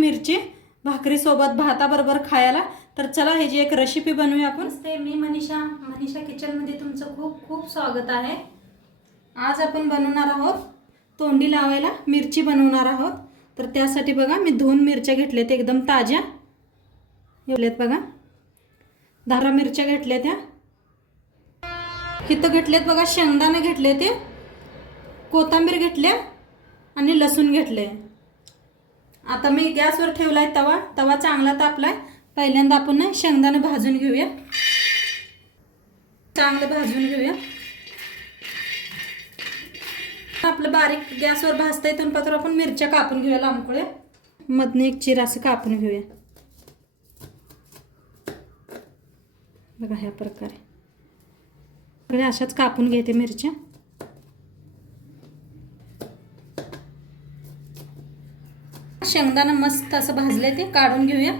मिरची भाकरीसोबत भाताबरोबर खायला. तर चला ह्याची एक रेसिपी बनवूया आपण. मी मनीषा किचनमध्ये तुमचं खूप खूप स्वागत आहे. आज आपण बनवणार आहोत तोंडी लावायला मिरची बनवणार आहोत. तर त्यासाठी बघा मी 2 मिरच्या घेतल्यात एकदम ताज्या. एवढ्यात बघा 10 मिरच्या घेतल्या त्या. इथं घेतल्यात बघा शेंगदाणे घेतले, ते कोथिंबीर घेतल्या आणि लसूण घेतले. आता मी गॅसवर ठेवलाय तवा चांगला तापलाय. पहिल्यांदा आपण शेंगदाणे भाजून घेऊया. चांगलं भाजून घेऊया. आपलं बारीक गॅसवर भाजता येतं पात्र आपण मिरच्या कापून घेऊया लांबकुळे. मधने एक चीर असं कापून घेऊया. बघा ह्या प्रकारे अशाच कापून घेते मिरच्या. शेंगदाणा मस्त असं भाजले, ते काढून घेऊया.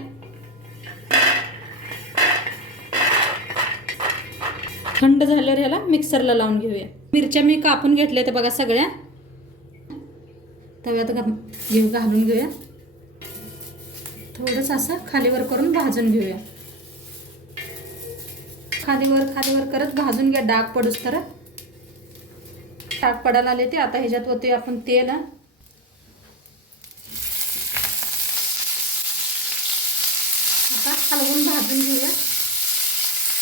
थंड झाल्यावर ह्याला मिक्सरला लावून घेऊया. मिरच्या मी कापून घेतल्या ते बघा सगळ्या. तव्यात घालून घेऊया. थोडंसं असं खालीवर करून भाजून घेऊया. खालीवर करत भाजून घ्या डाग पडूस तर. डाग पडायला आले ते. आता ह्याच्यात होते आपण तेल. आता हलवून भाजून घेऊया.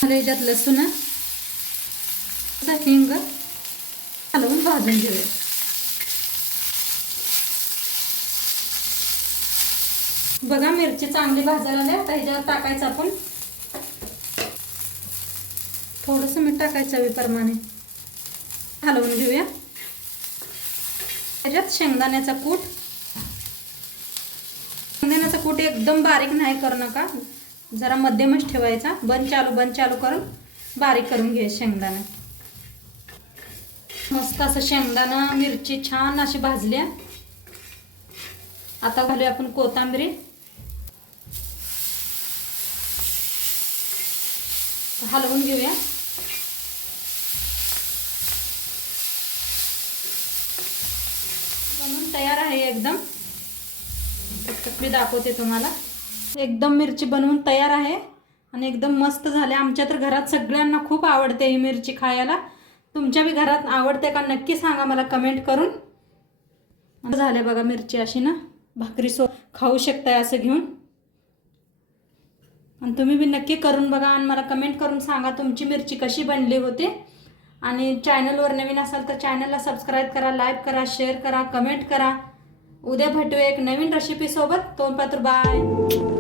ह्याच्यात लसूण हिंग हलवून भाजून घेऊया. बघा मिरची चांगली भाजायला आली. आता ह्याच्यावर टाकायचं आपण थोडंसं मीठ टाकायचं चवीप्रमाणे. हलवून घेऊया. त्याच्यात शेंगदाण्याचा कूट. शेंगदाण्याचा कूट एकदम बारीक नाही करू नका, जरा मध्यमच ठेवायचा. बंद चालू करून बारीक करून घ्या शेंगदाणा. मस्त असं शेंगदाणा मिरची छान अशी भाजल्या. आता घालूया आपण कोथिंबीर. हलवून घेऊया. बनवून तयार आहे एकदम. मी दाखवते तुम्हाला. एकदम मिरची बनवून तयार आहे आणि एकदम मस्त झाले. आमच्या तर घरात सगळ्यांना खूप आवडते ही मिरची खायला. तुमच्या बी घरात आवडते का नक्की सांगा मला कमेंट करून. झाले बघा मिरची अशी ना भाकरी खाऊ शकताय असं घेऊन. आणि तुम्ही बी नक्की करून बघा आणि मला कमेंट करून सांगा तुमची मिरची कशी बनली होती. आणि चॅनलवर नवीन असाल तर चॅनलला सबस्क्राईब करा, लाईक करा, शेअर करा, कमेंट करा. उद्या भेटूया एक नवीन रेसिपी सोबत. तोपर्यंत बाय.